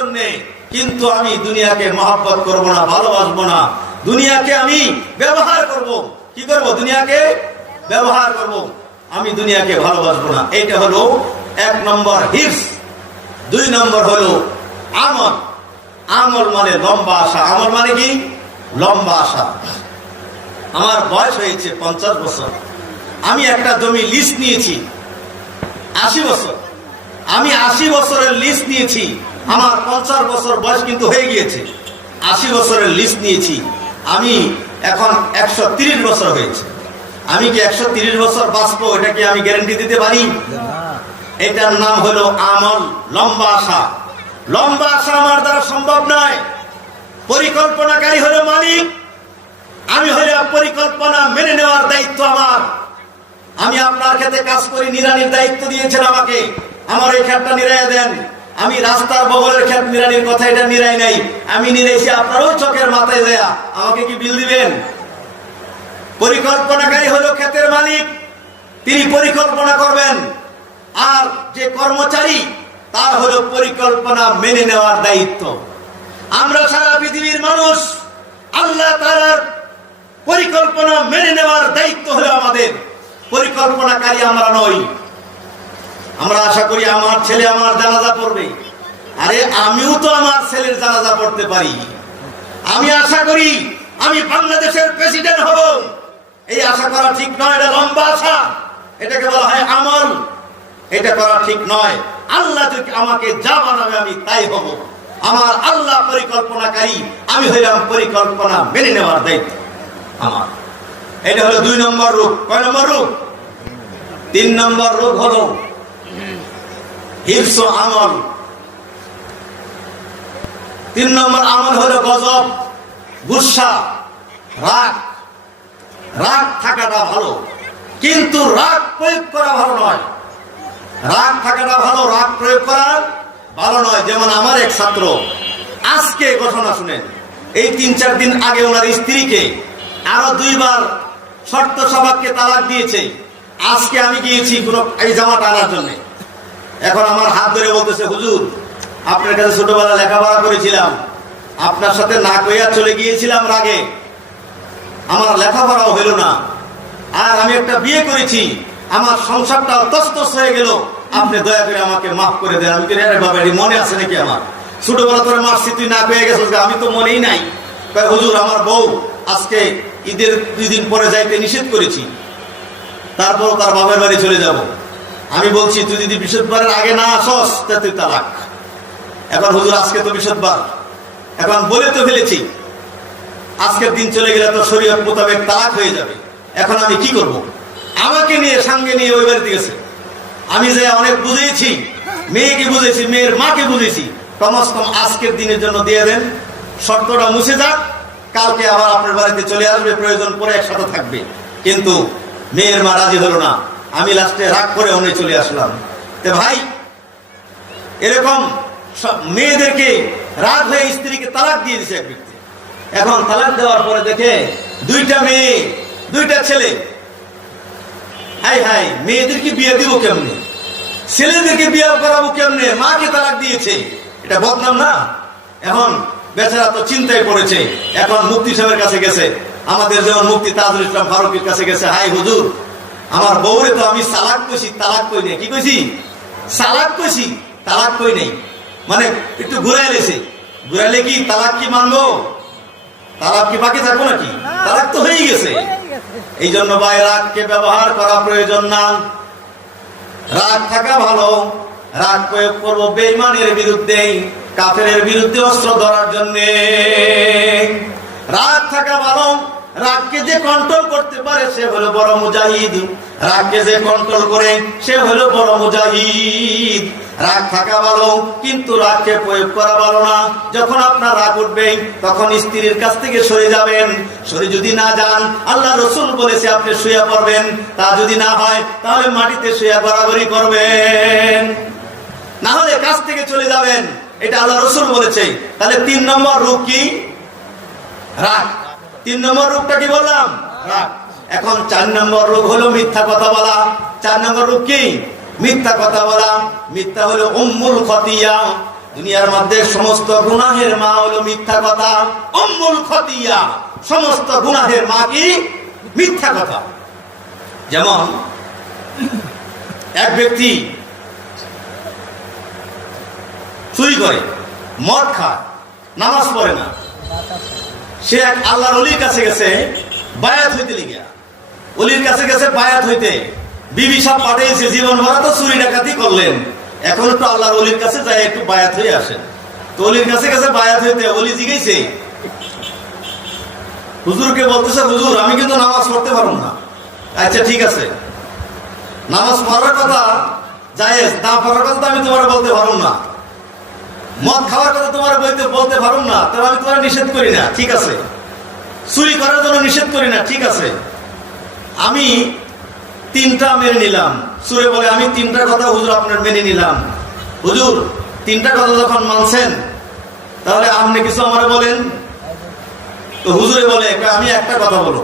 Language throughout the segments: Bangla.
জন্য, কিন্তু আমি দুনিয়াকে মহব্বত করব না, ভালোবাসবো না। দুনিয়াকে আমি ব্যবহার করব। কি করব? দুনিয়াকে ব্যবহার করব, আমি দুনিয়াকে ভালোবাসবো না। এইটা হলো 1 নম্বর হিরস। 2 নম্বর হলো আমল। আমল মানে লম্বা আশা। আমল মানে কি? লম্বা আশা। আমার বয়স হয়েছে 50 বছর। আমি একটা জমি লিজ নিয়েছি 80 বছর। আমি 80 বছরের লিজ নিয়েছি। আমার 50 বছর বয়স কিন্তু হয়ে গিয়েছে। 80 বছরের লিজ নিয়েছি। আমি এখন 130 বছর হয়েছে। আমি কি 130 বছর বাঁচবো, এটা কি আমি গ্যারান্টি দিতে পারি? এটার নাম হলো আমল, লম্বা আশা। লম্বা আশা আমার দ্বারা সম্ভব নয়। পরিকল্পনাকারী হলো মালিক, আমি হইলাম পরিকল্পনা মেনে নেওয়ার দায়িত্ব আমার। আমি আপনার ক্ষেত্রে কাজ করি, নিড়ানির দায়িত্ব দিয়েছেন আমাকে, আমার এই ক্ষেতটা নিড়াইয়া দেন। আমি রাস্তার বগলের ক্ষেত নিড়ানির কথা এটা নিড়াই নাই, আমি নিড়াইছি আপনারও চোখের মাথায় দেয়া, আমাকে কি বিল দিবেন? পরিকল্পনাকারী হলো ক্ষেতের মালিক, তিনি পরিকল্পনা করবেন। আর যে কর্মচারী, তার হলো পরিকল্পনা মেনে নেওয়ার দায়িত্ব। আমরা সারা পৃথিবীর মানুষ, আল্লাহ তাআলার পরিকল্পনা মেনে নেওয়ার দায়িত্ব হলো আমাদের। পরিকল্পনাকারী আমরা নই। আমরা আশা করি আমার ছেলে আমার জানাজা পড়বে। আরে আমিও তো আমার ছেলের জানাজা পড়তে পারি। আমি আশা করি আমি বাংলাদেশের প্রেসিডেন্ট হব, এই আশা করা ঠিক নয়। এটা লম্বা আশা, এটাকে বলা হয় আমল। এটা করা ঠিক নয়। আল্লাহ যদি আমাকে যা বানাবে আমি তাই হব। আমার আল্লাহ পরিকল্পনাকারী, আমি হইলাম পরিকল্পনা মেনে নেওয়ার দায়িত্ব আমার। এটা হলো 2 নম্বর রূপ। কয় নম্বর রূপ? 3 নম্বর রূপ হলো হিরস আমল। 3 নম্বর আমল হলো গজব, গুসা, রাগ। রাগ থাকাটা ভালো, কিন্তু রাগ প্রয়োগ করা ভালো নয়। রাগ থাকাটা ভালো, রাগ প্রয়োগ করা ভালো নয়। যেমন আমার এক ছাত্র, আজকে ঘটনা শুনেন, এই 3-4 দিন আগে ওনার স্ত্রীকে আরো 2 বার শর্ত সাপেক্ষে তালাক দিয়েছে। আজকে আমি গিয়েছি কোনো এই জামাটা আনার জন্য। এখন আমার হাত ধরে বলতেছে, হুজুর আপনার কাছে ছোটবেলা লেখাপড়া করেছিলাম, আপনার সাথে না কইয়া চলে গিয়েছিলাম রাগে, আমার লেখাপড়াও হইল না, আর আমি একটা বিয়ে করেছি, আমার সংসারটাও তছনছ হয়ে গেল, আপনি দয়া করে আমাকে মাফ করে দেন। আমি বলি, আরে বাবা, এটি মনে আছে নাকি? আমার ছোটবেলা তোরে মারছি, তুই না কয়ে গেছিস? আমি তো মনেই নাই। হুজুর আমার বউ আজকে ঈদের 2 দিন পরে যাইতে নিষেধ করেছি, তারপর তার বাবার বাড়ি চলে যাব। আমি বলছি, তুই যদি বৃহস্পতিবারের আগে না আসস তা তুই তালাক। এখন হুজুর আজকে তো বৃহস্পতিবার, এখন বলে তো ফেলেছি, আজকের দিন চলে গেলে তো শরীয়ত মোতাবেক তালাক হয়ে যাবে। এখন আমি কি করব? আমাকে নিয়ে সঙ্গে নিয়ে ওই বাড়িতে গেছে। আমি যে অনেক বুঝিয়েছি, মেয়েকে বুঝেছি, মেয়ের মাকে বুঝেছি, কমস কম আজকের দিনের জন্য দিয়ে দেন, শর্তটা মুছে যাক, কালকে আবার আপনার বাড়িতে চলে আসবে, প্রয়োজন পরে একসাথে থাকবে। কিন্তু মেয়ের মা রাজি হলো না। আমি লাস্টে রাগ করে উনি চলে আসলাম। তো ভাই, এরকম মেয়েদেরকে রাগ হয়ে স্ত্রীকে তালাক দিয়ে দিছে এক ব্যক্তি। এখন তালাক দেওয়ার পরে দেখে 2টা মেয়ে 2টা ছেলে, হাই হাই, মেয়েদেরকে বিয়ে দিব কেমনে, ছেলেদেরকে বিয়ে করাবো কেমনে, মাকে তালাক দিয়েছে, এটা বদনাম না? এখন বেচারা তো চিন্তায় পড়েছে। এখন মুফতি সাহেবের কাছে গেছে, আমাদের যেমন মুফতি তাজুল ইসলাম ফারুকের কাছে গেছে। হাই হুজুর, আমার বউরে তো আমি সালাক কইছি, তালাক কই নেই। কি কইছি? সালাক কইছি, তালাক কই নেই। মানে একটু ঘুরাইলেছে। ঘুরাইলে কি তালাক কি মানবো? তালাক কি বাকি থাকবো নাকি? তালাক তো হয়ে গেছে। এই জন্য ভাই, রাগকে ব্যবহার করা প্রয়োজন না। রাগ থাকা ভালো, রাগ প্রয়োগ করবো বেঈমানের বিরুদ্ধে, কাফেরের বিরুদ্ধে অস্ত্র ধরার জন্য। রাগ থাকা ভালো। রাগকে যে কন্ট্রোল করতে পারে সে হলো বড় মুজাহিদ। রাগকে যে কন্ট্রোল করে সে হলো বড় মুজাহিদ। রাগ থাকা ভালো, কিন্তু রাগকে প্রয়োগ করা ভালো না। যখন আপনার রাগ উঠবে তখন স্ত্রীর কাছ থেকে সরে যাবেন। সরে যদি না যান, আল্লাহ রসুল বলেছে আপনি শুয়ে পড়বেন। তা যদি না হয় তাহলে মাটিতে শুয়ে গড়াগড়ি করবেন, না হলে কাছ থেকে চলে যাবেন। এটা আল্লাহ রসুল বলেছে। তাহলে 3 নম্বর রূপ কি? রাগ। 3 নম্বর রূপটা কি বললাম? রাগ। এখন 4 নম্বর রূপ হলো মিথ্যা কথা বলা। 4 নম্বর রূপ কি? মিথ্যা কথা বলা। মিথ্যা হলো উম্মুল খতিয়া। দুনিয়ার মধ্যে সমস্ত গুনাহের মা হলো মিথ্যা কথা, উম্মুল খতিয়া। সমস্ত গুনাহের মা কি? মিথ্যা কথা। যেমন এক ব্যক্তি চুরি করে, মদ খায়, নামাজ পড়ে না, সে এক আল্লাহর ওলির কাছে গেছে বায়াত হইতে লিগা। ওলির কাছে গেছে বায়াত হইতে, বিবি সব পাঠিয়েছে, জীবন ভরা তো চুরি ডাকাতি করলেন, এখন একটু আল্লাহর ওলির কাছে যায় একটু বায়াত হয়ে আসেন। তো ওলির কাছে গেছে বায়াত হইতে, ওলি জিজ্ঞেসে হুজুরকে, বলতেছে হুজুর আমি কিন্তু নামাজ পড়তে পারবো না। আচ্ছা ঠিক আছে, নামাজ পড়ার কথা জায়েজ, না পড়ার কথা তো আমি তোমার বলতে পারবো না, মদ খাওয়ার কথা তোমার বলতে পারবো না, তাহলে আমি তোমার নিষেধ করি না, ঠিক আছে। চুরি করার জন্য নিষেধ করি না, ঠিক আছে। আমি তিনটা মেনে নিলাম। সুরে বলে আমি তিনটা কথা হুজুর আপনার মেনে নিলাম। হুজুর তিনটা কথা যখন মানছেন তাহলে আপনি কিছু আমার বলেন। তো হুজুরে বলে আমি একটা কথা বলো।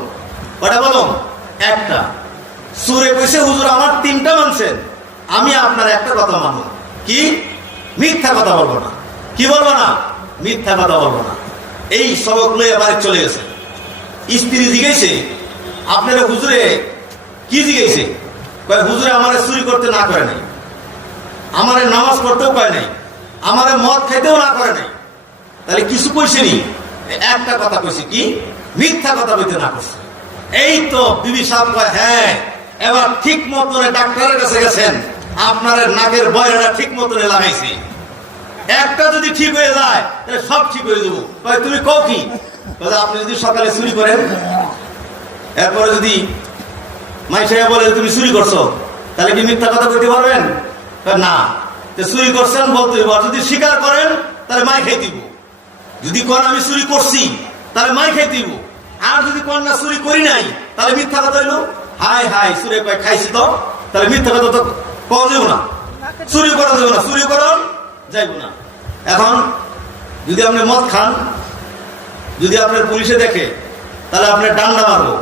কটা বলো? একটা। সুরে কইছে হুজুর আমার তিনটা মানছেন, আমি আপনার একটা কথা মানো। কি? মিথ্যা কথা বলবো না। কি বলবো না? মিথ্যা কথা বলবো না। এই সবক লইয়া বাড়ি চলে গেছে। স্ত্রী জিজ্ঞেসে আপনার হুজুরে কি জিজ্ঞেসে? হুজুরে আমারে চুরি করতে না করে নাই, আমারে নামাজ পড়তেও কয় নাই, আমারে মদ খাইতেও না করে নাই, তাহলে কিছু কইছে নি? একটা কথা কইছে, কি? মিথ্যা কথা বলতে না করছে। এই তো বিবি সাহেব কয় হ্যাঁ, এবার ঠিক মতনে ডাক্তারের কাছে গেছেন, আপনার নাকের বয়রাটা ঠিক মতনে লাগাইছে, একটা যদি ঠিক হয়ে যায় তাহলে সব ঠিক হয়ে যাবো। তুমি কও কি? আপনি যদি সকালে চুরি করেন, এরপরে যদি মাইশাইয়া বলে তুমি চুরি করছো, তাহলে কি মিথ্যা কথা বলতে পারবেন? না, চুরি করছেন বলতে হইব। যদি স্বীকার করেন তাহলে মাই খাই দিব। যদি কোন আমি চুরি করছি তাহলে মাই খাই দিব। আর যদি কোন না চুরি করি নাই তাহলে মিথ্যা কথা হইল। হাই হাই চুরি কয় খাইছি তো, তাহলে মিথ্যা কথা তো পাওয়া যাবে না, চুরি করা যাবে না, চুরি করার যাইব না। এখন যদি আপনি মদ খান, যদি আপনার পুলিশে দেখে তাহলে আপনার ডান্ডা মারবো।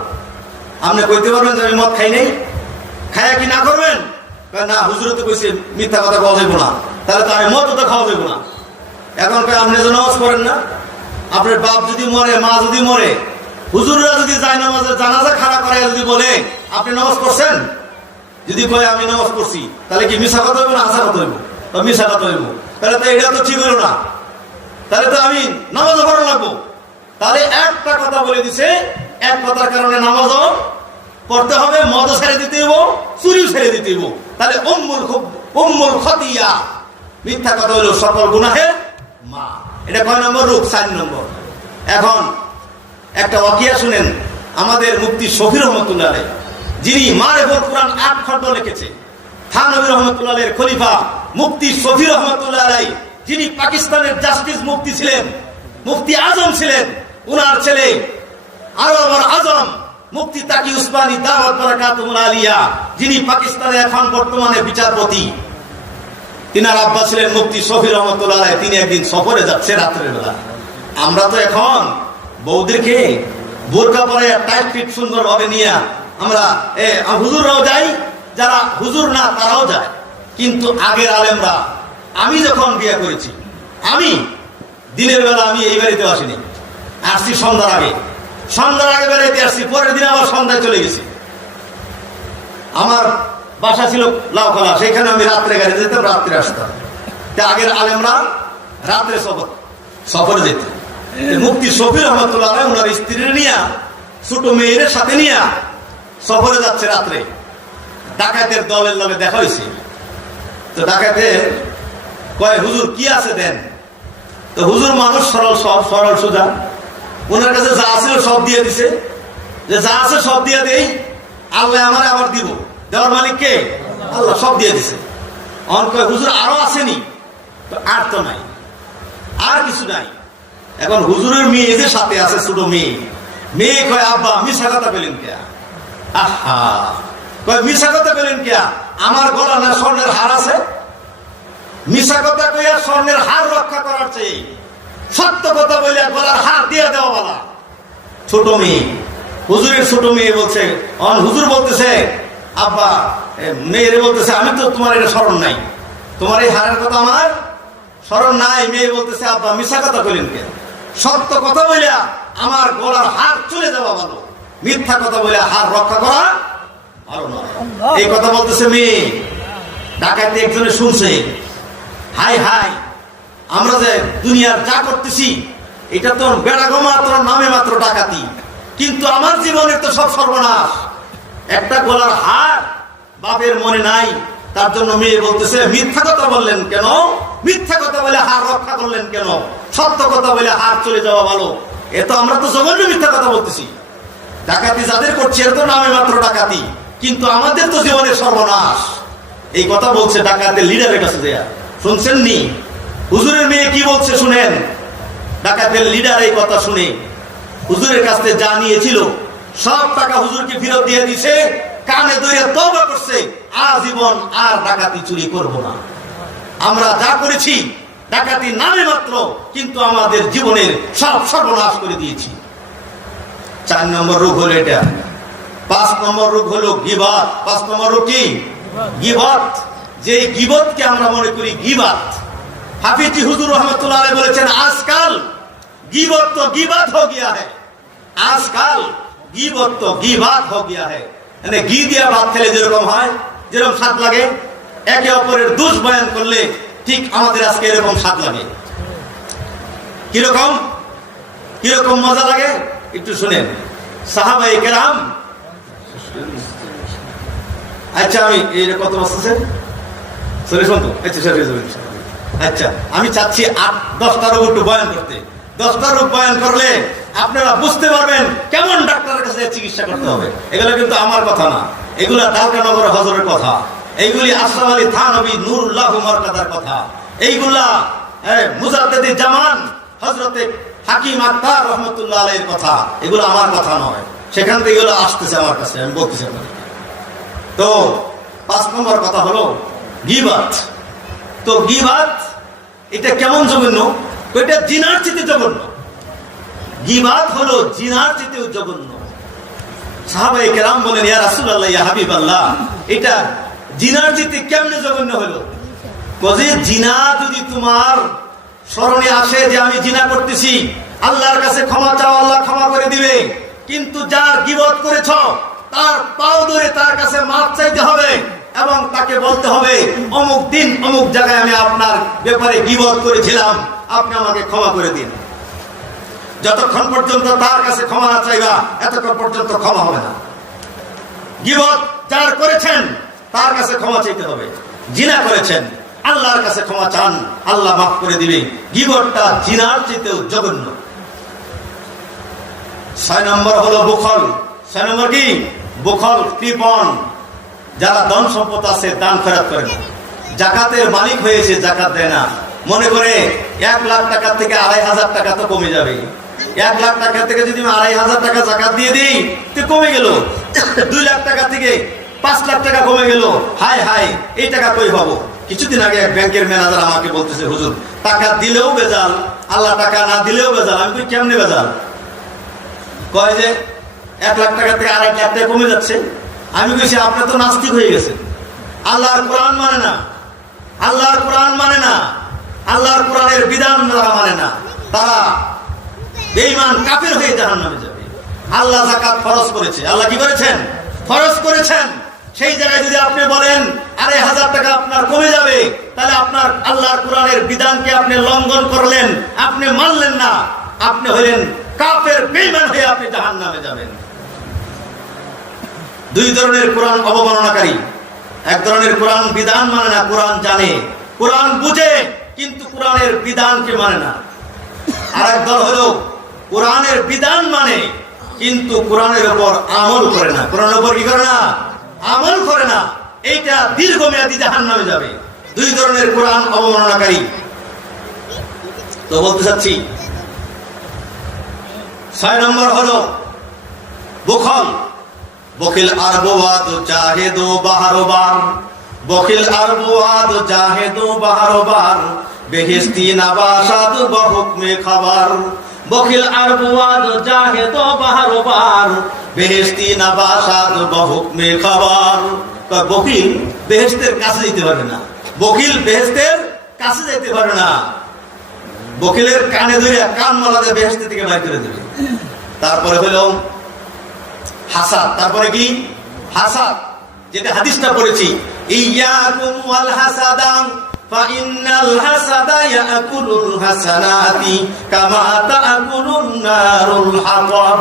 আপনি কইতে পারবেন যে আমি মদ খাই নাই? খায়া কি না করবেন? না, হুজুরে তো কইছে মিথ্যা কথা খাওয়া যাইব না, তাহলে তো আমি মদ তো খাওয়া যাইব না। এখন আপনি যে নামাজ পড়েন না, আপনার বাপ যদি মরে, মা যদি মরে, হুজুররা যদি যায় নামাজের জানাজা খাড়া করে যদি বলে আপনি নামাজ পড়ছেন, যদি কয় আমি নামাজ পড়ছি, তাহলে কি মিশা কথা হইব না হাসা কথা হইব? মিশা কথা হইব। তাহলে তো এটা তো ঠিক হইল না, তাহলে তো আমি নামাজও পড়া লাগবো। তাহলে একটা কথা বলে দিছে, এক কথার কারণে নামাজও পড়তে হবে, মদও ছেড়ে দিতে হইব, চুরিও ছেড়ে দিতে হইব। তাহলে উম্মুল খতিয়া, মিথ্যা কথা হইল সকল গুনাহের মা। এটা কয় নম্বর রূপ? 4 নম্বর। এখন একটা ওয়াকিয়া শুনেন, আমাদের মুফতি শফি রহমতুল্লাহ আলাইহি, যিনি মারিফুল কুরআন 8 খণ্ড লিখেছে, থানভী রহমতুল্লাহ আলাইহির খলিফা মুফতি শফি রহমতুল্লাহ আলাইহি, যিনি পাকিস্তানের জাস্টিস মুফতি ছিলেন, মুফতি আজম ছিলেন, উনার ছেলে আরবের আজম মুফতি তাকি উসমানী দাওয়াত বারাকাতুল আলিয়া, যিনি পাকিস্তানে এখন বর্তমানে বিচারপতি, তিনার আব্বা ছিলেন মুফতি শফি রহমতুল্লাহ আলাইহি। তিনি একদিন সফরে যাচ্ছে রাত্রের বেলা। আমরা তো এখন বউদেরকে বোরকা পরে টাইট ফিট সুন্দর ভাবে নিয়ে আমরা হুজুররাও যাই, যারা হুজুর না তারাও যায়। কিন্তু আগের আলেমরা, আমি যখন বিয়ে করেছি, আমি দিনের বেলা আমি এই বাড়িতে আসিনি, আসছি সন্ধ্যার আগে। সন্ধ্যার আগে বেড়াইতে আসছি, পরের দিন আবার সন্ধ্যায় চলে গেছি। আমার বাসা ছিল লাউখালা, সেখানে আমি রাত্রে গাড়ি যেতাম, রাত্রে আসতাম। আগের আলেমরা রাত্রে সফরে যেতেন। মুফতি শফি রহমতুল্লাহ আলাইহি ওনার স্ত্রীর নিয়ে, ছোট মেয়ের সাথে নিয়ে সফরে যাচ্ছে রাত্রে। ডাকাতের দলের নামে দেখা হয়েছে। তো ডাকাতে কয় হুজুর কি আছে দেন। তো হুজুর মানুষ সরল, সব সরল সোজা, ওনার কাছে যা আছে সব দিয়ে দিছে, যে যা আছে সব দিয়ে দেই, আল্লাহ আমার আবার দিব, দেওয়ার মালিক কে? আল্লাহ, সব দিয়ে দিছে। অন কয় হুজুর আরো আসেনি? তো আর তো নাই, আর কিছু নাই। এখন হুজুরের মেয়ে যে সাথে আছে, ছোট মেয়ে, মেয়ে কয় আব্বা মিশা কথা পেলেন কে? আহা, কয় মিশা কথা পেলেন কে? আমার গলা না স্বর্ণের হার আছে? মিশা কথা কইয়া স্বর্ণের হার রক্ষা করার চেয়ে সত্য কথা বলে গলার হার দিয়ে দেওয়া বলা। ছোট মেয়ে, হুজুরের ছোট মেয়ে বলছে, হুজুর বলতেছে আব্বা, মেয়েরে বলতেছে আমি তো তোমার এটা স্মরণ নাই, তোমার এই হারের কথা আমার শরম নাই? মেয়ে বলতেছে আব্বা মিথ্যা কথা বলেন কেন? সত্য কথা বলিয়া আমার গলার হার চলে যাওয়া ভালো, মিথ্যা কথা বলে হার রক্ষা করা ভালো নয়। এই কথা বলতেছে মেয়ে। ডাকাতি একজনে শুনছে, হাই হাই, আমরা যে দুনিয়ার যা করতেছি এটা তো বেড়াগো মাত্র নামে মাত্র ডাকাতি, কিন্তু আমার জীবনের তো সব সর্বনাশ। একটা গলার হার বাপের মনে নাই, তার জন্য মেয়ে বলতেছে মিথ্যা কথা বললেন কেন? মিথ্যা কথা বলে হার রক্ষা করলেন কেন? সত্য কথা বলে হার চলে যাওয়া ভালো। এ তো আমরা তো জঘন্য মিথ্যা কথা বলতেছি। ডাকাতি যাদের করছে এর তো নামে মাত্র ডাকাতি, কিন্তু আমাদের তো জীবনের সর্বনাশ। এই কথা বলছে ডাকাতের লিডারের কাছে দেয়া। শুনছেন নি হুজুরের মেয়ে কি বলছে? শুনেন। ডাকাতের লিডার এই কথা শুনে হুজুরের কাছে যা নিয়েছিল সব টাকা হুজুরকে ফেরত দিয়ে দিছে, কানে ধরে তওবা করছে, আজীবন আর ডাকাতি চুরি করব না। আমরা যা করেছি ডাকাতি নামে মাত্র, কিন্তু আমাদের জীবনের সব সর্বনাশ করে দিয়েছি। 4 নম্বর রোগ হলো এটা। 5 নম্বর রোগ হলো গীবত। 5 নম্বর রোগ কি? গীবত। যে গীবতকে আমরা মনে করি গীবাত। হাফিজি হুজুর রহমতুল্লাহ আলাইহি বলেছেন আজকাল গীবত তো গীবাত हो गया है, আজকাল গীবত তো গীবাত हो गया है। মানে ঘি দিয়া ভাত খেলে যেরকম হয়, যেরকম স্বাদ লাগে, একে অপরের দোষ বয়ান করলে ঠিক আমাদের আজকে এরকম স্বাদ লাগে। কিরকম কিরকম মজা লাগে একটু শুনেন। সাহাবায়ে কেরাম, আচ্ছা আমি এই কত বসতেছে সরে শুনতো, আচ্ছা সরে আচ্ছা আমি চাচ্ছি 8-10টা রোগ একটু বয়ান করতে। 10টা রোগ বয়ান করলে আপনারা বুঝতে পারবেন কেমন ডাক্তারের কাছে চিকিৎসা করতে হবে। এগুলো কিন্তু আমার কথা না, এগুলা দালকানগর হজরের কথা, এইগুলি আশরাফ আলী থানভী নূরুল্লাহ মারকাদার কথা, এইগুলা মুজাদ্দিদ জামান হযরতে হাকিম আক্তার রহমাতুল্লাহ আলাইহির কথা। এগুলো আমার কথা নয়, সেখান থেকে এগুলো আসতেছে আমার কাছে, আমি বলতেছি আপনাদের। তো 5 নম্বর কথা হলো গীবত। তো গীবত এটা কেমন জঘন্য? এটা জিনার চেয়ে জঘন্য। গীবত হলো জিনার চেয়ে জঘন্য। সাহাবায়ে কেরাম বলেন ইয়া রাসূলুল্লাহ, ইয়া হাবিবাল্লাহ, এটা জিনার চেয়ে কেমনে জঘন্য হলো? কজে জিনা যদি তোমার স্মরণে আসে যে আমি জিনা করতেছি, আল্লাহর কাছে ক্ষমা চাও, আল্লাহ ক্ষমা করে দিবে। কিন্তু যার গীবত করেছ তার পাও ধরে তার কাছে মাফ চাইতে হবে এবং তাকে বলতে হবে অমুক দিন অমুক জায়গায় আমি আপনার ব্যাপারে গীবত করেছিলাম, আপনি আমাকে ক্ষমা করে দিন। যতক্ষণ পর্যন্ত তার কাছে ক্ষমা না চাইবা এতক্ষণ পর্যন্ত ক্ষমা হবে না। গীবত যার করেছেন তার কাছে ক্ষমা চাইতে হবে। জিনা করেছেন আল্লাহর কাছে ক্ষমা চান, আল্লাহ মাফ করে দিবে। গীবতটা জিনার চেয়েও জঘন্য। 6 নম্বর হলো বুখল। 6 নম্বর কি? বুখল, কৃপণ। যারা ধন সম্পদ আছে দান খয়রাত করে না, জাকাতের মালিক হয়েছে জাকাত দেয় না, মনে করে 1 লাখ টাকা থেকে 2,500 টাকা তো কমে যাবে। 1 লাখ টাকা থেকে যদি আমি 2,500 টাকা জাকাত দিয়ে দিই তো কমে গেল। 2 লাখ টাকা থেকে 5 লাখ টাকা কমে গেল। হাই হাই, এই টাকা কই পাবো? কিছুদিন আগে এক ব্যাংকের ম্যানেজার আমাকে বলতেছে হুজুর টাকা দিলেও বেজাল, আল্লাহ টাকা না দিলেও বেজাল। আমি কই কেমনে বেজাল? কয় যে 1 লাখ টাকা থেকে 2.5 লাখ টাকা কমে যাচ্ছে। আমি কইছি আপনি তো নাস্তিক হয়ে গেছেন, আল্লাহর কোরআন মানে না, আল্লাহর কোরআন মানে না, আল্লাহর কোরআনের বিধান যারা মানে না তারা বেঈমান কাফের হয়ে জাহান্নামে যাবে। আল্লাহ যাকাত ফরজ করেছে, আল্লাহ কি করেছেন? ফরজ করেছেন। সেই জায়গায় যদি আপনি বলেন 2,500 টাকা আপনার কমে যাবে, তাহলে আপনার আল্লাহর কোরআনের বিধানকে আপনি লঙ্ঘন করলেন, আপনি মানলেন না, আপনি হলেন কাফের, বেঈমান হয়ে আপনি জাহান্নামে যাবেন। 2 ধরনের কোরআন অবমাননাকারী। এক ধরনের কোরআন বিধান মানে না, কোরআন জানে, কোরআন বুঝে, কিন্তু কোরআনের বিধানকে মানে না। আর এক দল হলো কোরআনের বিধান মানে কিন্তু কোরআনের উপর আমল করে না। কোরআনের উপর কি করে না? আমল করে না। এইটা দীর্ঘমেয়াদী জাহান্নামে যাবে। 2 ধরনের কোরআন অবমাননাকারী। তো বলতে চাচ্ছি 6 নম্বর হলো বুখল। বখিল আর বুয়াদ চাহে দো বাহারোবার, বখিল আর বুয়াদ চাহে দো বাহারোবার, বেহেশতি নবাসাত বহুকমে খাবার। বখিল আর বুয়াদ চাহে দো বাহারোবার, বেহেশতি নবাসাত বহুকমে খাবার। বখিল বেহেশতের কাছে যেতে পারবে না, বখিল বেহেশতের কাছে যাইতে পারে না, বকিলের কানে ধরে কান মালাতে বেহেশত থেকে বাইর করে দেবে। তারপরে হলো হাসাদ। তারপরে কি? হাসাদ, যেটা হাদিসটা পড়েছি, ইয়াকুম ওয়াল হাসাদা ফাইন্নাল হাসাদা ইয়াকুলুল হাসানাতি কামা তাকুলুন নারুল হাতাব।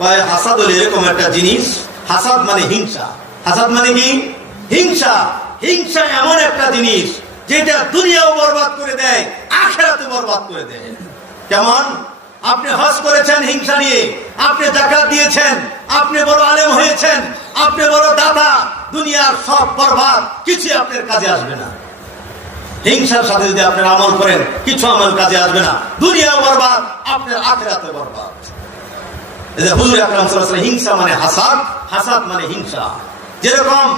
কয় হাসাদ হলো এরকম একটা জিনিস, হাসাদ মানে হিংসা। হাসাদ মানে কি? হিংসা। হিংসা এমন একটা জিনিস যেটা দুনিয়াও বরবাদ করে দেয়, আখিরাতও বরবাদ করে দেয়। কেমন? আপনি হজ করেছেন হিংসা নিয়ে, আপনি যাকাত দিয়েছেন, আপনি বড় আলেম হয়েছেন, আপনি বড় দাতা, দুনিয়ার সব বরবাদ, কিছু আপনার কাজে আসবে না। হিংসার সাথে যদি আপনি আমল করেন, কিছু আমল কাজে আসবে না, দুনিয়াও বরবাদ, আপনার আখিরাতও বরবাদ। এই যে হুজুর আকরাম সাল্লাল্লাহু আলাইহি ওয়াসাল্লাম, হিংসা মানে হাসাদ, হাসাদ মানে হিংসা। যেরকম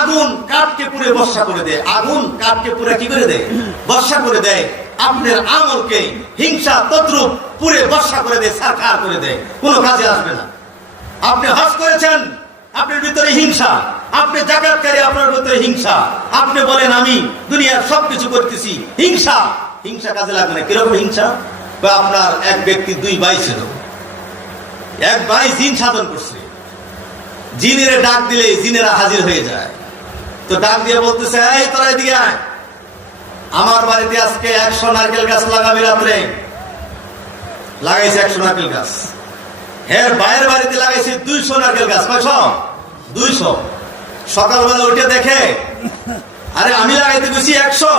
আগুন কাঠকে পুড়ে বর্ষা করে দেয়, আগুন কাঠকে পুড়ে কি করে দেয়? বর্ষা করে দেয়। আপনার আমলকে হিংসা তদ্রুপ পুড়ে বর্ষা করে দেয়, সারখার করে দেয়, কোনো কাজে আসবে না। আপনি হজ করেছেন, আপনার ভিতরে হিংসা, আপনি যাকাতকারী, আপনার ভিতরে হিংসা, আপনি বলেন আমি দুনিয়ার সবকিছু করতেছি, হিংসা। হিংসা কাজে লাগবে না। কিরকম হিংসা? আপনার এক ব্যক্তি দুই ভাই ছিল, এক ভাই জিন সাধন করছে, জিনেরা ডাক দিলে জিনেরা হাজির হয়ে যায়। তো ডাক দিয়ে বলতেছে, এই তোরা এদিকে আয়, আমার বাড়িতে আজকে 100 নারকেল গাছ লাগাবি। রাত্রে লাগাইছে 100 নারকেল গাছ। হ্যাঁ, ভাইয়ের বাড়িতে লাগাইছে 200 নারকেল গাছ। কয়শ? 200। সকালবেলা উঠে দেখে, আরে আমি লাগাইতে গেছি 100,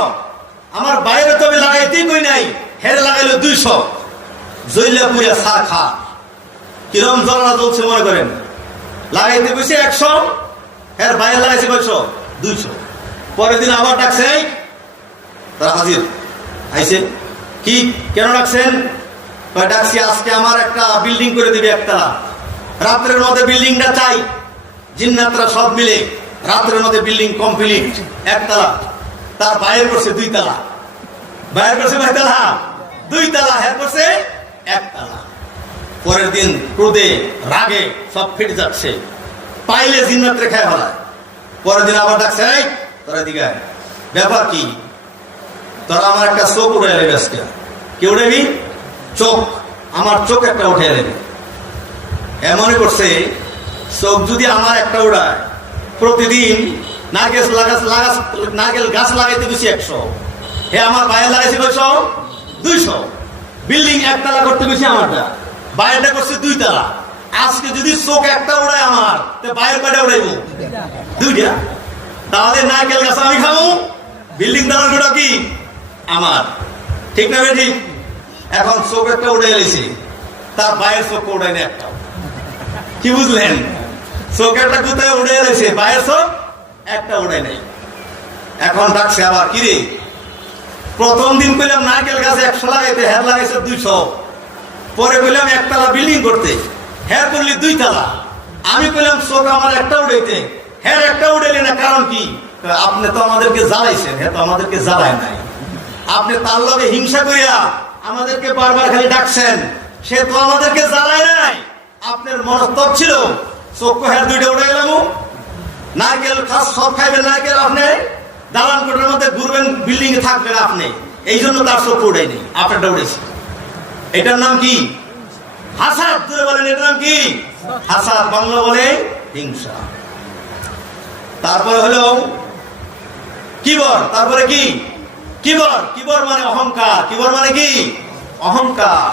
আমার বাইরে তো আমি লাগাইতেই কই নাই, হেরে লাগাইলো 200। জইলা পুরিয়া সার খা। কিরম জ্বলা জ্বলছে মনে করেন? লাগাইতে গেছি 100, এর বাইরে লাগাইছে কয়শ? 200। পরের দিন আবার ডাকছে, তারা হাজির আইছে। কি কেন ডাকছেন? ডাকছি আজকে আমার একটা বিল্ডিং করে দিবে একতলা, রাত্রের মধ্যে বিল্ডিংটা চাই। জিন্নাতরা সব মিলে রাত্রের মধ্যে বিল্ডিং কমপ্লিট, একতলা। তার বাইরে করছে 2 তলা, বাইরে করছে 2 তলা, 2 তলা, হের করছে 1 তলা। পরের দিন ক্রোধে রাগে সব ফেটে যাচ্ছে, পাইলে জিন্নাতরে খায় হলায়। পরের দিন আবার ডাকছে, এই তোরা দিকে ব্যাপার কি? তোরা আমার একটা চোখ উঠে এলে আজকে। কি উঠেবি? চোখ। আমার চোখ একটা উঠে এলে। এমন করছে, চোখ যদি আমার একটা উড়ায়, প্রতিদিন নারকেল গাছ লাগাইতে গেছি 100, হে আমার বাইরে লাগাইছে কয়শ? 200। বিল্ডিং একতলা করতে গেছি আমারটা, বাইরেটা করছে 2 তলা। আজকে যদি চোখ একটা উড়ায় আমার, তো বাইরের কয়টা উড়াইবো? 2টা। তাহলে নারকেল গাছ আমি খাবো, বিল্ডিং দালান গোটা কি আমার, ঠিক না? ঠিক। এখন চোখ একটা উড়ে এলেছে, তার বাইরের চোখ উড়াই না একটা। কি বুঝলেন? চোখ একটা কোথায় উড়ে এলেছে, বাইরের চোখ একটা উড়াই নাই। এখন ডাকছে আবার, কি রে, প্রথম দিন কইলাম নারকেল গাছ 100 লাগাইতে, হ্যাঁ লাগাইছে 200। পরে কইলাম একতলা বিল্ডিং করতে, হ্যাঁ করলি 2 তলা। আমি কইলাম চোখ আমার একটা উড়াইতে, হ্যাঁ একটা উড়াইলে না, কারণ কি? আপনি তো আমাদেরকে জ্বালাইছেন, হ্যাঁ তো আমাদেরকে জ্বালায় নাই। আপনি তার লগে হিংসা করিয়া আমাদেরকে বারবার খালি ডাকছেন, সে তো আমাদেরকে জ্বালায় নাই। আপনার মনস্তব ছিল, চোখ হ্যাঁ 2টা উড়ে গেলাম। নারকেল খাস সব খাইবেন নারকেল, আপনি দালান কোঠার মধ্যে ঘুরবেন, বিল্ডিং এ থাকবেন আপনি, এই জন্য তার চোখ উড়াই নেই, আপনারটা উড়েছে। এটার নাম কি? হাসাদ। ধরে বলেন, এটার নাম কি? হাসাদ। বাংলা বলে হিংসা। তারপরে হলো কিবর। তারপরে কি? কিবর। কিবর মানে অহংকার। কিবর মানে কি? অহংকার।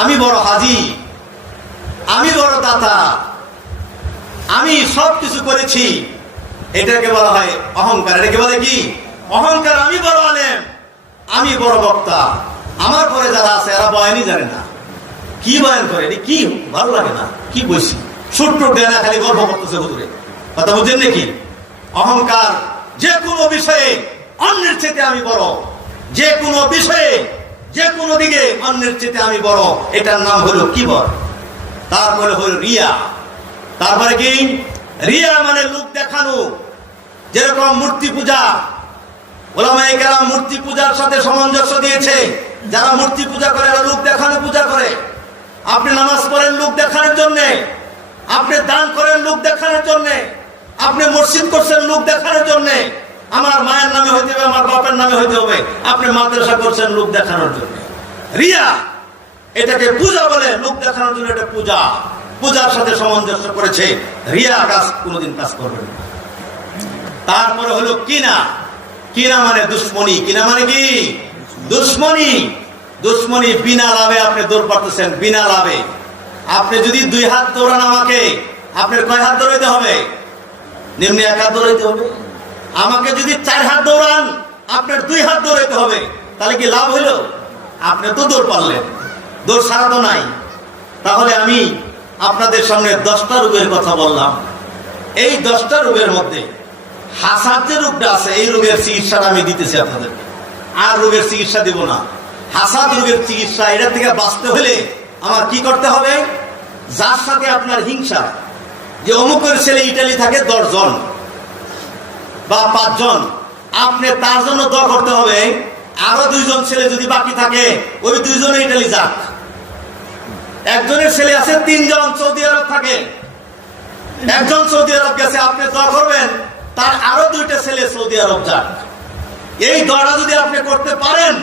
আমি বড় হাজি, আমি বড় দাতা, আমি সব কিছু করেছি, এটাকে বলা হয় অহংকার। এটাকে বলে কি? অহংকার। আমি বড় আলেম, আমি বড় বক্তা, আমার পরে যারা আছে এরা বয়ানই জানে না। কি বয়ান করে? এটা কি ভালো লাগে না, কি বলছি, ছোট্ট দেয় না, খালি গল্প করতেছে হুজুরে। কথা বুঝছেন নাকি? অহংকার। যে কোনো বিষয়ে অন্যের চেয়ে আমি বড়, যে কোনো বিষয়ে যে কোনো দিকে অন্যের চেয়ে আমি বড়, এটার নাম হলো কিবর। তারপরে হলো রিয়া। তারপরে কি? রিয়া মানে লোক দেখানো। যেরকম মূর্তি পূজা, ওলামায়ে কেরাম মূর্তি পূজার সাথে সামঞ্জস্য দিয়েছে। যারা মূর্তি পূজা করে এরা লোক দেখানো পূজা করে। আপনি নামাজ পড়েন লোক দেখানোর জন্য, আপনি দান করেন লোক দেখানোর জন্য, আপনি মসজিদ করছেন লোক দেখানোর জন্য, আমার মায়ের নামে হইতে হবে, আমার বাপের নামে হইতে হবে। আপনি মাদ্রাসা করছেন লোক দেখানোর জন্য, রিয়া। এটাকে পূজা বলে, লোক দেখানোর জন্য এটা পূজা। পূজার সাথে সামঞ্জস্য করেছে, রিয়া কাজ কোনোদিন কাজ করবে না। তারপরে হলো কিনা। কিনা মানে দুশ্মনী। কিনা মানে কি? দুশ্মনী। দুশ্মনী বিনা লাভে আপনি দৌড় পারতেছেন, বিনা লাভে। আপনি যদি 2 হাত দৌড়ান আমাকে, আপনার কয় হাত দৌড়াইতে হবে? নিম্নে 1 হাত দৌড়াইতে হবে। আমাকে যদি 4 হাত দৌড়ান, আপনার 2 হাত দৌড়াইতে হবে। তাহলে কি লাভ হইল? আপনি তো দৌড় পারলেন, দৌড় ছাড়া তো নাই। তাহলে আমি আপনাদের সামনে 10টা রোগের কথা বললাম। এই 10টা রোগের মধ্যে হাসাদ যে রোগটা আছে, এই রোগের চিকিৎসাটা আমি দিতেছি আপনাদেরকে। আর রোগের চিকিৎসা দিব না। হাসাদ রোগের চিকিৎসা, এটা থেকে বাঁচতে হলে আমার কি করতে হবে? যার সাথে আপনার হিংসা, যে অমুকের ছেলে ইটালি থাকে 10 জন বা 5 জন, আপনি তার জন্য দোয়া করতে হবে। আরো 2 জন ছেলে যদি বাকি থাকে, ওই 2 জনে ইটালি যাক। একজনের ছেলে আছে 3 জন সৌদি আরব থাকে, একজন সৌদি আরব গেছে, আপনি দোয়া করবেন তার আরো 2টা ছেলে সৌদি আরব যাক। এই দোয়াটা যদি আপনি করতে পারেন,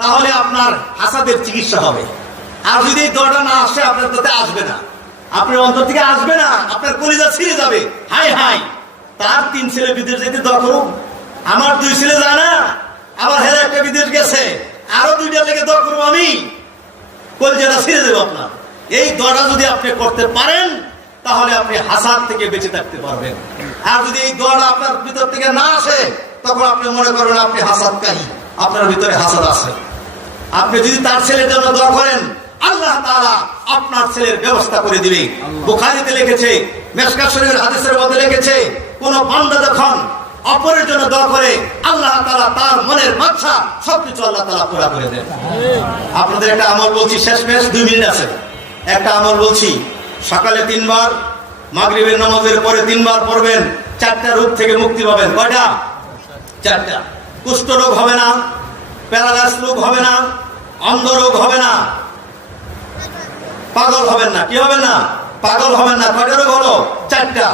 তাহলে আপনার হাসাদের চিকিৎসা হবে। আর যদি এই দোয়াটা না আসে, আপনার তাতে আসবে না, আপনার অন্তর থেকে আসবে না, আপনার কলিজা ছিঁড়ে যাবে। হাই হাই, তার 3 ছেলে বিদেশ যেতে দোয়া করুন, আমার 2 ছেলে যায় না, আবার হেরে একটা বিদেশ গেছে, আরো 2টা লেগে দোয়া করবো আমি, কলিজাটা ছিঁড়ে দেবো আপনার। এই দোয়াটা যদি আপনি করতে পারেন, তাহলে আপনি হাসাদ থেকে বেঁচে থাকতে পারবেন। আর যদি এই দোয়াটা আপনার ভিতর থেকে না আসে, তখন আপনি মনে করবেন আপনি হাসাদকারী, আপনার ভিতরে হাসাদ আছে। আপনি যদি তার ছেলের জন্য দোয়া করেন, আল্লাহ তাআলা আপনার ছেলের ব্যবস্থা করে দিবে। বুখারীতে লিখেছে, মিশকাত শরীফের হাদিসের মধ্যে লিখেছে, কোন বান্দা যখন অপরের জন্য দোয়া করে, আল্লাহ তাআলা তার মনের বাচ্চা সবকিছু আল্লাহ তাআলা পুরা করে দেন। আপনাদের একটা আমল বলছি, শেষ 2 মিনিট আছে। একটা আমল বলছি, সকালে 3 বার, মাগরিবের নামাজের পরে 3 বার পড়বেন, 4টা রোগ থেকে মুক্তি পাবেন। কয়টা? 4টা। কুষ্ঠ রোগ হবে না, প্যারালাইস রোগ হবে না, অন্ধ রোগ হবে না, পাগল হবেন না। কি হবেন না? পাগল হবেন না। কয়টা রোগ হলো? 4টা।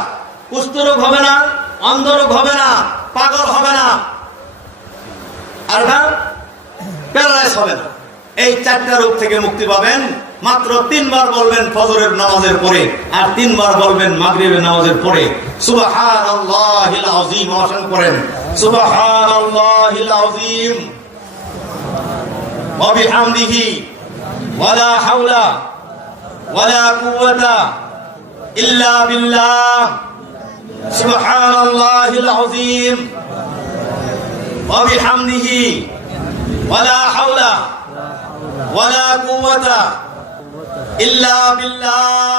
কুষ্ঠ রোগ হবে না, অন্ধ রোগ হবে না, পাগল হবে না, আর প্যারালাইস হবে না। এই 4টা রোগ থেকে মুক্তি পাবেন। মাত্র 3 বার বলবেন ফজরের নামাজের পরে, আর 3 বার বলবেন মাগরিবের নামাজের পরে। সুবহানাল্লাহিল আযীম। আওয়াজ করেন, সুবহানাল্লাহিল আযীম ওয়া বিহামদিহি ওয়ালা হাওলা ওয়ালা কুওয়াতা ইল্লা বিল্লাহ। সুবহানাল্লাহিল আযীম ওয়া বিহামদিহি ওয়ালা হাওলা ওয়ালা কুওয়াতা ইল্লা বিল্লাহ।